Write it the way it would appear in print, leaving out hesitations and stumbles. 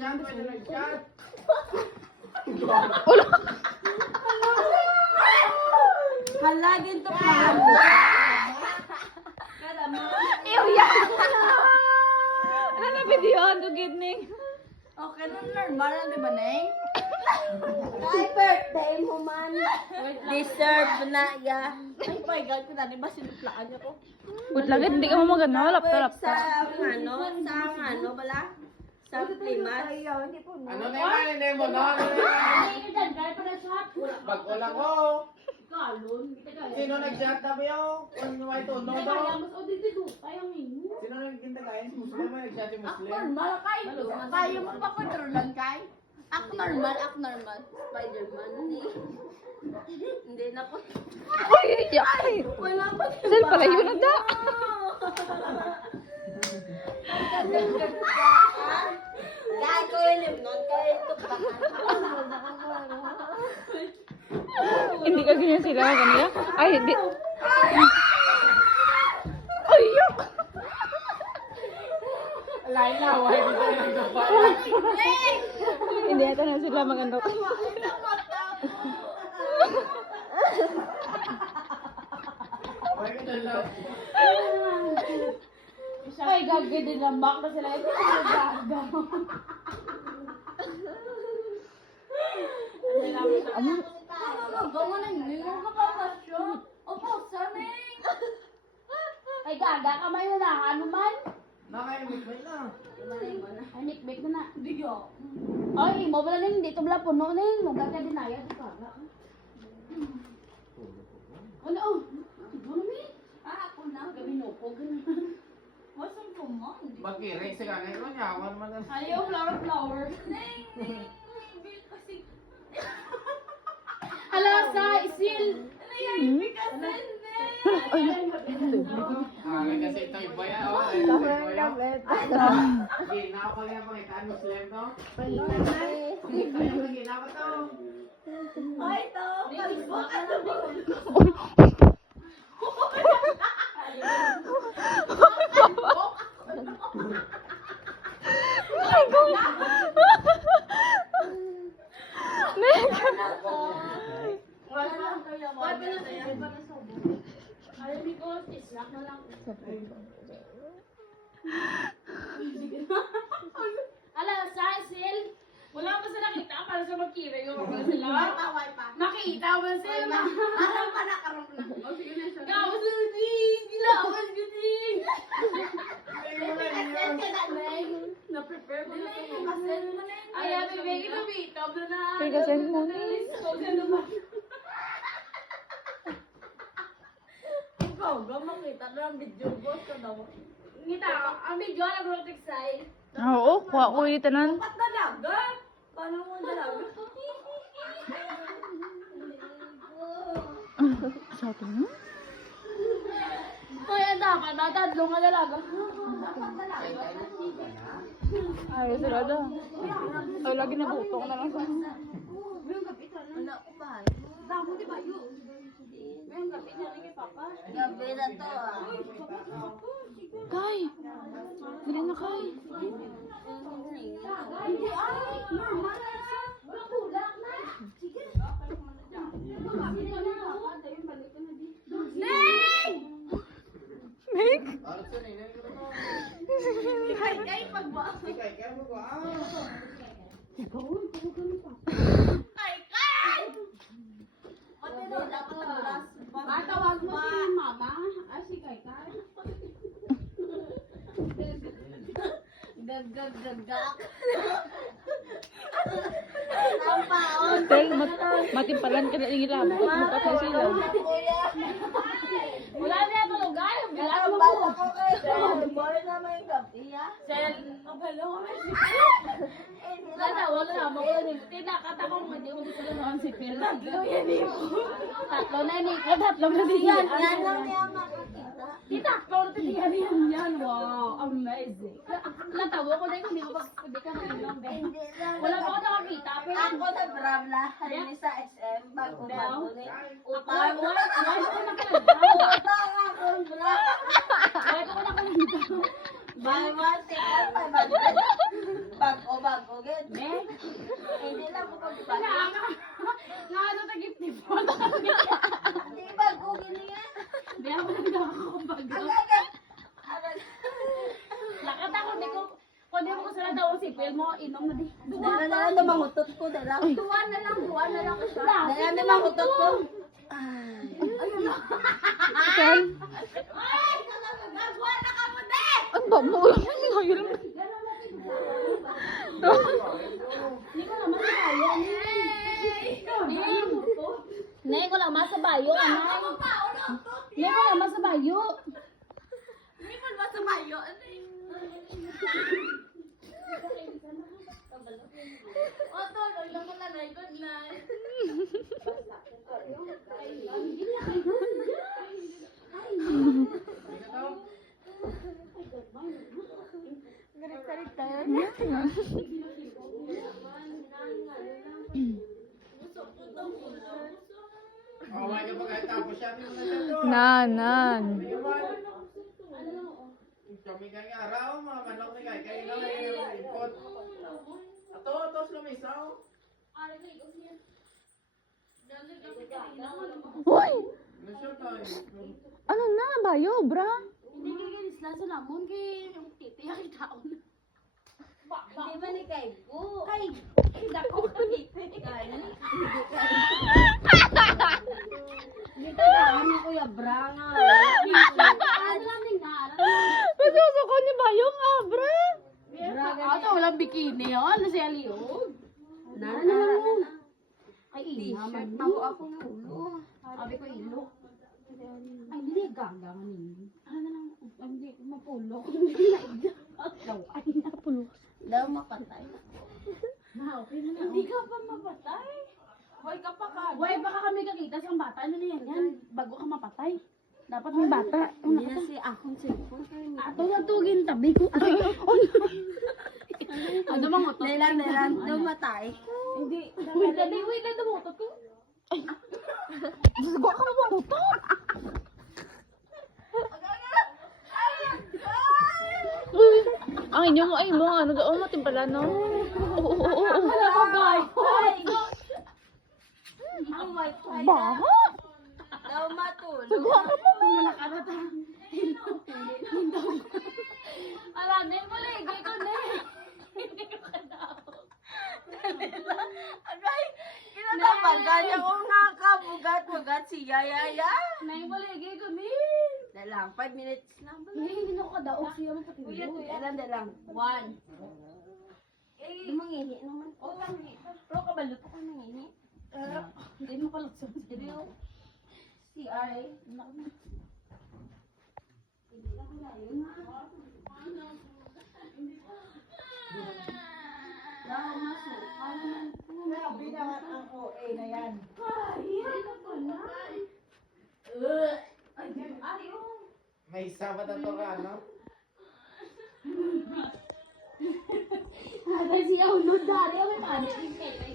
nag-chat, pwede nag-chat. Halagin to pa. Ew, yan! Ano na video? Ano gidning? Okay, normal lang, di ba, Neng? Ay, birthday mo man. Deserve na, ya. Ay, my God, kung di ba siniplaan niya ko? Wait lang, hindi ka mo maganda. Laptop. Sa bala? Sa Primas. Ano na yung hindi mo, no? Ano na yung bago lang ko. Sino nag-chat na ba yun? Kung may tunog daw? Sino nagkinta kayo? Si Muslim mo nag-chat si Muslim? Normal, kaya mo pa kontrolan, kay? Act normal. Spider-Man, hindi na po. Ay, ay! Wala pa. Saan pala yun na da? Gago ilim nun. Kaya ito pa. Hindi ka ganyan sila kanila? Ay, hindi. Ay, yuck! Lain na, why dito yung nagkapal? Hindi ata na sila magandok. Why ka dalaw? Ay, gagi din lang. Back na sila. Ito sila gagaw. Gawa na yun. Yung kapapasyon. Opo, saning. Ay, gaga ka may unahan naman. Nakaimik ba na? Ay, nikbik na na. Hindi yun. Ay, mo pala rin. Dito pala puno na yun. Maganda din na yan. Ano? Siguro mi? Ako na. Gaminopog. Wasang pumo. Magkiring si kanay ko niya. Awan man na. Ayaw, flower. Hala, sa isil. Ano yan? Bikasin Kasi ito iba yan. Ito iba yan. Gina ko lang yung pangitaan Muslim to. Gina ko to. Ay, to. Ala, sa isil. Wala pa sila nakita para sa magkira yung mga sila. Nakita ba sila? Karam pa na. Gawas na din! Gilawas ko din! Bikasin ka na, Neng. Na-prepare ko na yung kasen mo na yun. Ay, ate, may itabitaw na na. May kasen mo. Ikaw, makita na ang video boss ka daw. Ngita, ang video na grotic side. Oo, kuha ko yung tanan. Ba't dalaga? Paano mo dalaga? Sa atin mo? Kaya dapat, tatlo nga dalaga. Ay, sila da. Ay, lagi na butong na lang sa Wala ko ba? Damo, di ba yun? May gabi na rin kay Papa. Gabi na to, ah. Kay! Sila na kay. Hindi, ay! Normal na siya. Wala kulak na. Sige. Neng! Meg? Ano siya na yun? Kay, pagba. Ikay, kaya mo ko. Kay! Pati daw, dapat naglas. Tawag mo si Mama. Ay, si Kay. Gagagagag. Tay, matimpalan ka na yung ilabot. Magkatay sila. Wala na yung lugar. Bilang mo Bala ko kayo. Bala naman yung gabi, ah. Sel, kabalo ko may Natawag na mo ko ni tinakatakong mo di ko gusto na si Phil. Tatlo na ni ko, tatlo na din yan. Yan lang niya makakita. Tatlo na din yan. Wow, amazing. Natawa ko dahil hindi ka mainom. Hindi lang. Wala pa ako nakakita. Ako nag-grab lahat ni sa SM bago-bago ni Why utang. ko nakalagdaw? Utang ako, grab. Why ko nakalagdaw? Buy one, take one, 500. Bago-bago. Be, Hindi lang ko pagpapalak. nga ano tagip-tip mo. Hindi ba Google niya? Be, ako nang ako bago. Agad. Lakat ako, di ko, kung di mo ko sila daw ang sipil mo, inom na di. Dala na lang dumangutot ko, dala. Duwan na lang ko siya. Dala na dumangutot ko. Ayun na. Saan? Ay! Nagagawa na ka mo, de! Ang babo. Ngayon. Hindi ko naman sa bayo. Nay, ko naman sa bayo, anay. Nay, ko naman sa bayo. Nay, ko naman sa bayo, anay. Oto, lang mo na, nay. Good night. Oh, wala ka pa kahit tapos siya. Hindi mo na siya to. Nanan. Kami kaya araw, mga manok ni kay kayo na ikot. Ato, tos lumisaw. Uy! Ano siya tayo? Ano na? Bayo, bra? Hindi kayo isla sa lamon kay yung titi ay tao na. Hindi ba ni kay Bu? Kay, dako ka titi. Hindi ka namin Kuya Branga. Ano lang din na. Masusuko ni Bayo nga, bra. Ito walang bikini oh. Ano siya liog? Ay, T-shirt inaman. ako ng ulo. Sabi ko ilo. Ay, hindi ganggang ninyo. Ano lang, hindi mapulo. Hindi na daw. Ay, napulo. Daw mapatay. Okay na na. Hindi ka pa mapatay. Hoy ka pa ka. Hoy, baka kami kakita sa bata. Ano na yan? Bago ka mapatay. Dapat may bata. Hindi na si akong cellphone. Ato na tugin tabi ko. Ay, ano bang motor? Nelan, dumatay. Hindi. Wait na dumotot ko. Susuko ka mo motor. Uy! Ang inyong ay mo, ano doon mo, timpala, no? Oo. Wala ko, guys. Ang wifi na. Baha! Daw matulog. Sugo ka mo. Wala ka na ta. Ala, din mo ligay ko na. Hindi ko kadapo. Agay, kinatabagan niya ko nga kabugat-bugat si Yaya. Nay mo ligay ko ni. Dalang, 5 minutes lang. Hindi na ako kadaok siya mo pati. Dalang. 1. Eh, mangihi naman. O, pero kabalot ako nangihi. Hindi mo pala sa video. CR. Grabe naman ang OA na yan. May sabat na to ka, no? Ada siya ulod dari. Ano